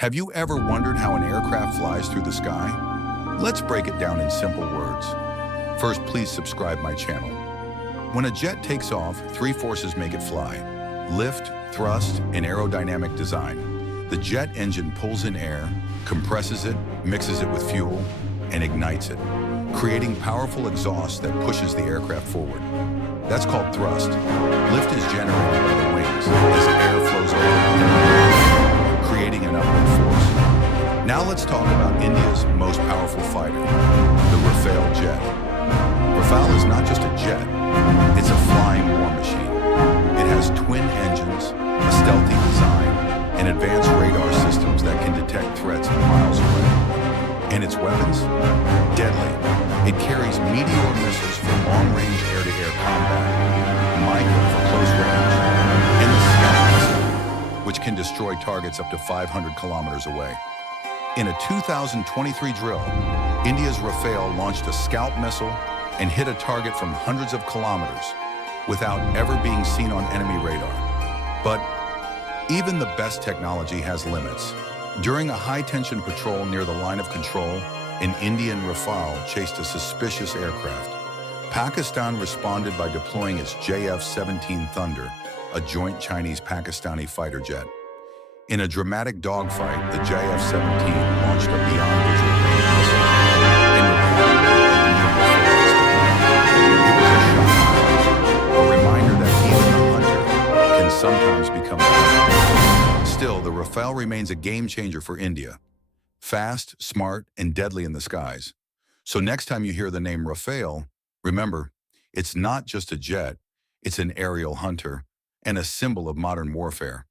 Have you ever wondered how an aircraft flies through the sky? Let's break it down in simple words. First, please subscribe my channel. When a jet takes off, three forces make it fly: lift, thrust, and aerodynamic design. The jet engine pulls in air, compresses it, mixes it with fuel, and ignites it, creating powerful exhaust that pushes the aircraft forward. That's called thrust. Lift is generated by the wings as air flows over, creating an upward force. Now let's talk about India's most powerful fighter, the Rafale jet. Rafale is not just a jet, it's a flying war machine. It has twin engines, a stealthy design, and advanced radar systems that can detect threats miles away. And its weapons? Deadly. It carries Meteor missiles for long-range air-to-air combat, Micro for close range, and the SCALP missile, which can destroy targets up to 500 kilometers away. In a 2023 drill, India's Rafale launched a SCALP missile and hit a target from hundreds of kilometers without ever being seen on enemy radar. But even the best technology has limits. During a high-tension patrol near the line of control, an Indian Rafale chased a suspicious aircraft. Pakistan responded by deploying its JF-17 Thunder, a joint Chinese-Pakistani fighter jet. In a dramatic dogfight, the JF-17 launched a beyond visual range missile and reported It was a shock, a reminder that even the hunter can sometimes become the hunter. Still, the Rafale remains a game-changer for India. Fast, smart, and deadly in the skies. So next time you hear the name Rafale, remember, it's not just a jet, it's an aerial hunter and a symbol of modern warfare.